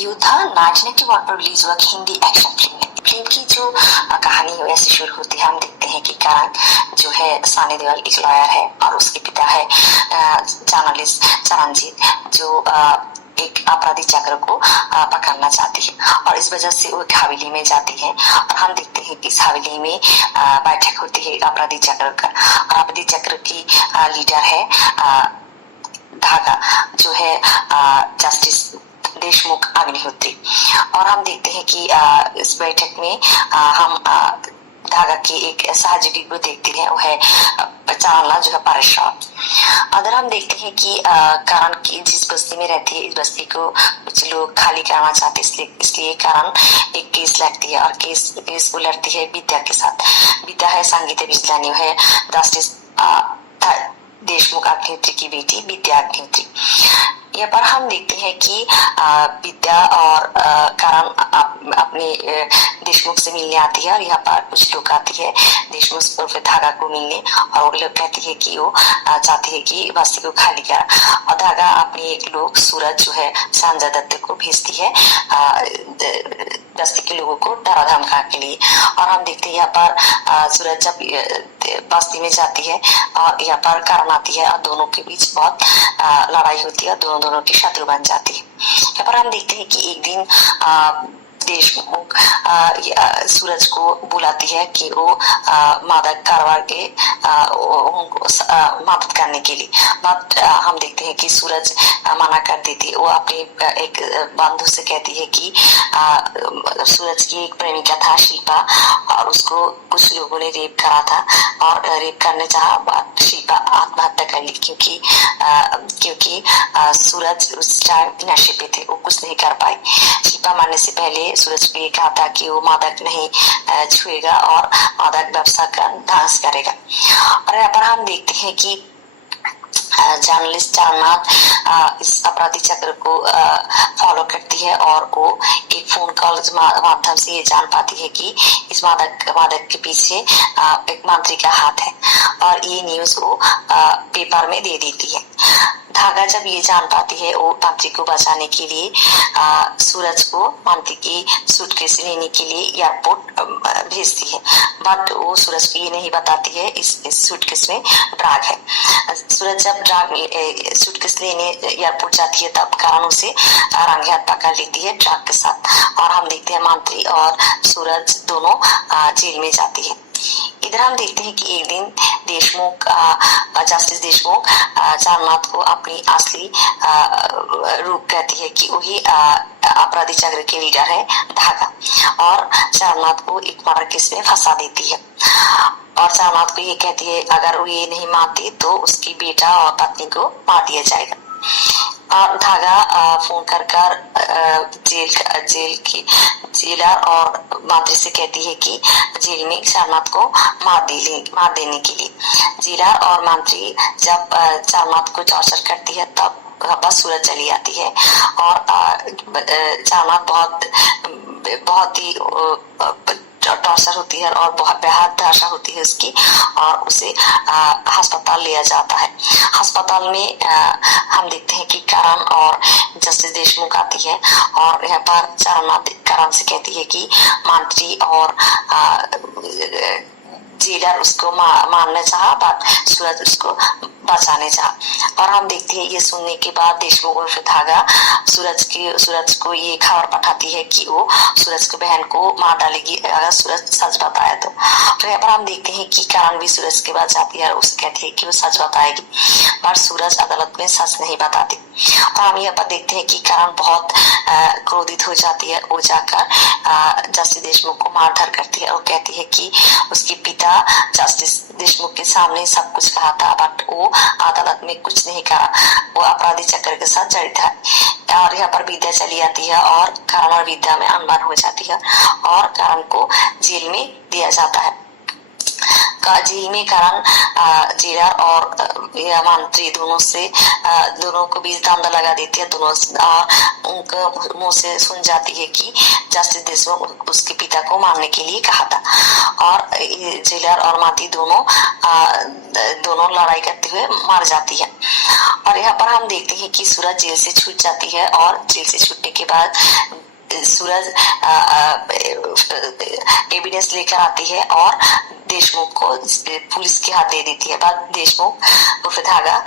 योद्धा 1991 पर रिलीज हुआ हिंदी एक्शन फिल्म है। फिल्म की जो कहानी है ऐसे शुरू होती है। हम देखते हैं कि करण जो है सानी देओल एक लॉयर है और उसके पिता है जर्नलिस्ट चरणजीत जो एक अपराधी चक्र को पकड़ना चाहती है और इस वजह से वो हवेली में जाती है और हम देखते हैं कि इस हवेली में बैठक होती है अपराधी चक्र का। अपराधी चक्र की लीडर है धागा जो है जस्टिस देशमुख अग्निहोत्री और हम देखते हैं कि इस बैठक में हम धागा के एक सहयोगी को देखते हैं, वो है चावला जो है परेशान। अगर हम देखते हैं कि करण की जिस बस्ती में रहती है इस बस्ती को कुछ लोग खाली कराना चाहते हैं, इसलिए करण एक केस लड़ती है और केस वो लड़ती है विद्या के साथ। विद्या है संगीता बिजलानी, है जस्टिस देशमुख अग्निहोत्री की बेटी विद्या अग्निहोत्री। यहाँ पर हम देखते हैं कि विद्या और करण अपने देशमुख से मिलने आती है और यहाँ पर कुछ लोग आती है देशमुख उर्फ धागा को मिलने और वो लोग कहती है कि वो चाहती है कि बस्ती को खाली करा और धागा अपने एक लोग सूरज जो है संजय दत्त को भेजती है बस्ती के लोगों को डरा धमका के लिए। और हम देखते हैं यहाँ पर सूरज जब बस्ती में जाती है और यहाँ पर करण आती है और दोनों के बीच बहुत लड़ाई होती है, दोनों की शत्रु बन जाती है। यहाँ पर हम देखते हैं कि एक दिन देशमुख सूरज को बुलाती है कि वो मादक कारोबार के मदद करने के लिए, बट हम देखते हैं कि सूरज मना कर देती है। वो अपने एक बंधु से कहती है कि सूरज की एक प्रेमिका था शिल्पा और उसको कुछ लोगों ने रेप करा था और रेप करने चाहा, बट शिल्पा आत्महत्या कर ली क्योंकि सूरज उस टाइम नशे पे थे, वो कुछ नहीं कर पाई। शिल्पा मरने से पहले सूरज को ये कहा था कि वो मादक नहीं छुएगा और मादक व्यवसाय का ध्वंस करेगा। और यहाँ पर हम देखते हैं कि जर्नलिस्ट चारनाथ इस अपराधी चक्र को फॉलो करती है और वो एक फोन कॉल माध्यम से ये जान पाती है कि इस मादक के पीछे एक मंत्री का हाथ है और ये न्यूज वो पेपर में दे देती है। धागा जब ये जान पाती है वो मंत्री को बचाने के लिए सूरज को मंत्री की सूटकेस लेने के लिए एयरपोर्ट भेजती है, बट वो सूरज को ये नहीं बताती है इस सूटकेस में ड्रग है। सूरज जब ड्रग सूटकेस लेने एयरपोर्ट जाती है तब करण उसे रंगे हाथ पकड़ लेती है ड्रग के साथ और हम देखते हैं मंत्री और सूरज दोनों जेल में जाती है। इधर हम देखते हैं कि एक दिन देशमुख जस्टिस देशमुख चारनाथ को अपनी असली रूप कहती है कि वही अपराधी चक्र के लीडर है धागा और चारनाथ को एक मर्डर केस में फंसा देती है और चारनाथ को ये कहती है अगर वो ये नहीं मानती तो उसकी बेटा और पत्नी को मार दिया जाएगा। और धागा फोन कर जेलर और मंत्री से कहती है कि जेल में चारनाथ को मार देने के लिए। जेलर और मंत्री जब चारनाथ को टॉर्चर करती है तब बस सूरज चली आती है और चारनाथ बहुत ही टॉर्चर होती है और बहुत बेहद दशा होती है उसकी और उसे अस्पताल लिया जाता है। अस्पताल में हम देखते हैं कि करण और जस्टिस देशमुख आती है और यहाँ पर चारनाथ करण से कहती है कि मंत्री और जेलर उसको मारना चाहा बट सूरज उसको बचाने चाहा। और हम देखते हैं ये सुनने के बाद देशमुख उर्फ धागा सूरज को ये खबर पठाती है कि वो सूरज की बहन को मार डालेगी अगर सूरज सच बताया तो। यहाँ पर हम देखते हैं कि करण भी सूरज के पास जाती है और उसे कहती है कि वो सच बताएगी, पर सूरज अदालत में सच नहीं बताती। और हम यहाँ पर देखते हैं कि करण बहुत क्रोधित हो जाती है, वो जाकर जस्टिस देशमुख को मारधर करती है और कहती है कि उसके पिता जस्टिस देशमुख के सामने सब कुछ कहा था बट वो अदालत में कुछ नहीं कहा, वो अपराधी चक्र के साथ जड़ित है। और यहाँ पर विद्या चली आती है और करण और विद्या में अनबन हो जाती है और करण को जेल में दिया जाता है। जेल में करण जेलर और मंत्री दोनों को बीच दांदा लगा देती है। दोनों उनके मुंह से सुन जाती है कि जस्टिस देशमुख उसके पिता को मारने के लिए कहा था, और जेलर और माती दोनों लड़ाई करते हुए मार जाती है। और यहाँ पर हम देखते हैं कि सूरज जेल से छूट जाती है, और जेल से छूटने के बाद सूरज एविडेंस लेकर आती है और देशमुख को पुलिस के हाथ दे देती है। बाद देशमुख उर्फ धागा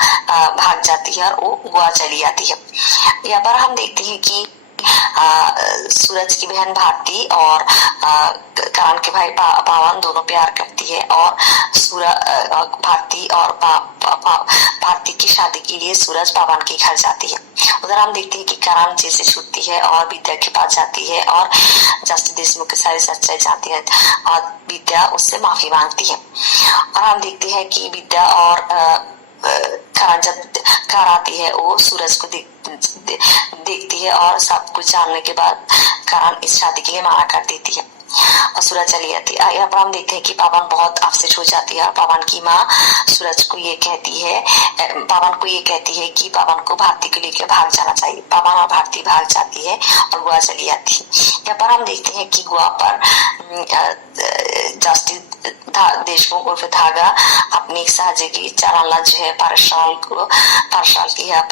भाग जाती है और वो गोवा चली जाती है। यहाँ पर हम देखते हैं कि सूरज की बहन भारती और करण के भाई पावन दोनों प्यार करती है, और भारती और भारती की शादी के लिए सूरज पावन के घर जाती है। उधर हम देखते हैं कि करण जेल से छूटती है और विद्या के पास जाती है और जस्टिस देशमुख के सारी सच्चाई जानती है, और विद्या उससे माफी मांगती है। और हम देखते हैं कि विद्या और करण जब घर आती है वो सूरज को देखती है, और सब कुछ जानने के बाद करण इस शादी के लिए मना कर देती है और सूरज चली जाती है। यहाँ पर हम देखते हैं कि पावन बहुत अपसेट हो जाती है। पावन की माँ सूरज को ये कहती है कि पावन को भारती को लेकर भाग जाना चाहिए। पावन और भारती भाग जाती है और गोवा चली जाती है। यहाँ पर हम देखते हैं कि गोवा पर जस्टिस देशमुख उर्फ धागा अपने एक सहयोगी चारणलाल जो है पारसाल की यहाँ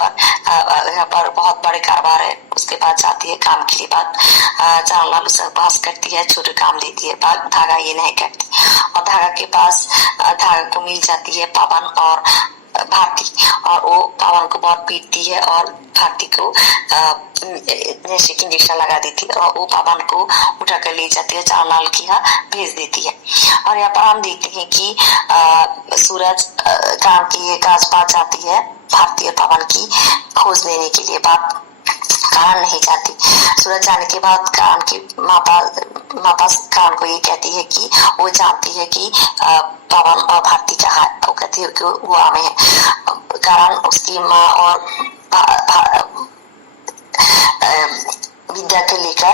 पर बहुत बड़े कारोबार है उसके पास जाती है काम के लिए। बाद चारणलाल उसे बहस करती है, छोटे काम देती है। बाद धागा ये नहीं करती, और धागा को मिल जाती है पावन और भारती, और वो पावन को बहुत पीटती है और भारती को नशे की इंजेक्शन लगा देती है, और वो पावन को उठा कर ले जाती है, चारणलाल के यहाँ भेज देती है। और यहाँ पर हम देखते हैं कि सूरज काम के पास जाती है भारती और पावन की खोज लेने के लिए। बात करण नहीं जाती। सूरज जाने के बाद करण की माँ करण को ये कहती है कि वो जानती है कि पावन और भारती कहाँ है। वो कहती है कि वो गोवा में है। करण उसकी माँ और विद्या को लेकर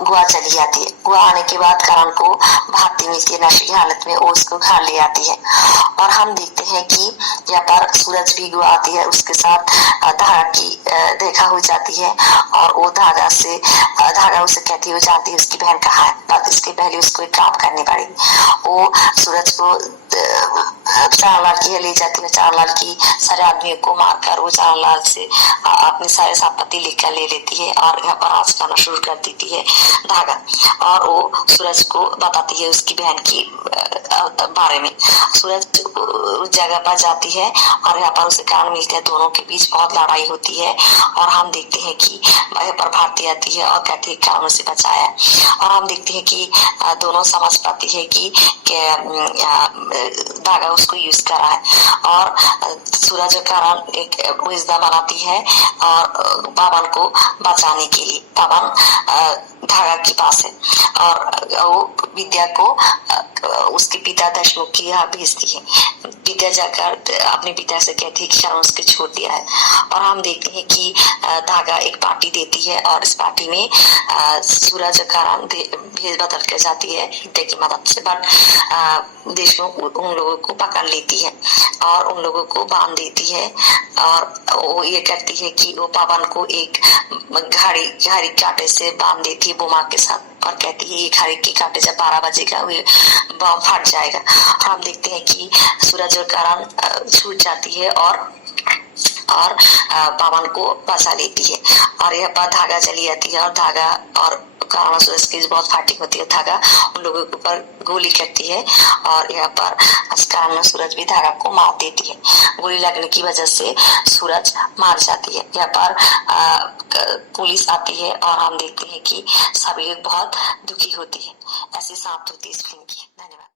गोवा चली जाती है। गोवा आने के बाद करण को भारती मिलती है नशे की हालत में, वो उसको घर ले आती है। और हम देखते हैं कि यहाँ पर सूरज भी गोवा आती है, उसके साथ धागा की देखा हो जाती है, और वो धागा उसे कहती है, जानती है उसकी बहन कहाँ है। पर इसके पहले उसको एक काम करनी पड़ेगी। वो सूरज को चारणलाल की ले जाती है। चारणलाल की सारे आदमियों को मारकर वो चारणलाल से अपनी सारी संपत्ति लेकर ले लेती है, और यहाँ पर राज करना शुरू कर देती है धागा। और वो सूरज को बताती है उसकी बहन की बारे में। सूरज उस जगह पर जाती है, और यहाँ पर उसे कान मिलते हैं। दोनों के बीच बहुत लड़ाई होती है, और हम देखते हैं कि यहाँ पर भारती आती है और कहती है कान उसे बचाया। और हम देखते हैं कि दोनों समझ पाती है कि धागा उसको यूज कर रहा है, और सूरज करण एक विजडम बनाती है और पावन को बचाने के लिए। पावन धागा के पास है, और वो विद्या को उसके पिता देशमुख की यहाँ भेजती है। विद्या जाकर अपने पिता से कहती है कि करण उसके छोड़ दिया है। और हम देखते हैं कि धागा एक पार्टी देती है, और इस पार्टी में सूरज करण भेज बदल कर जाती है विद्या की मदद से। बट देशमुख उन लोगों को पकड़ लेती है और उन लोगों को बांध देती है, और वो ये कहती है कि वो पावन को एक घड़ी कांटे से बांध देती है बोमा के साथ, और कहती है ये घड़ी के कांटे जब 12 बजेगा वो बम फट जाएगा। हम देखते हैं कि सूरज और करण छूट जाती है और पावन को बचा लेती है, और यहाँ पर धागा चली जाती है, और धागा और करण सूरज की बहुत फाइटिंग होती है। धागा उन लोगों के ऊपर गोली करती है, और यहाँ पर करण सूरज भी धागा को मार देती है। गोली लगने की वजह से सूरज मार जाती है। यहाँ पर पुलिस आती है, और हम देखते हैं कि सभी लोग बहुत दुखी होती है। ऐसी समाप्त होती है इस फिल्म की। धन्यवाद।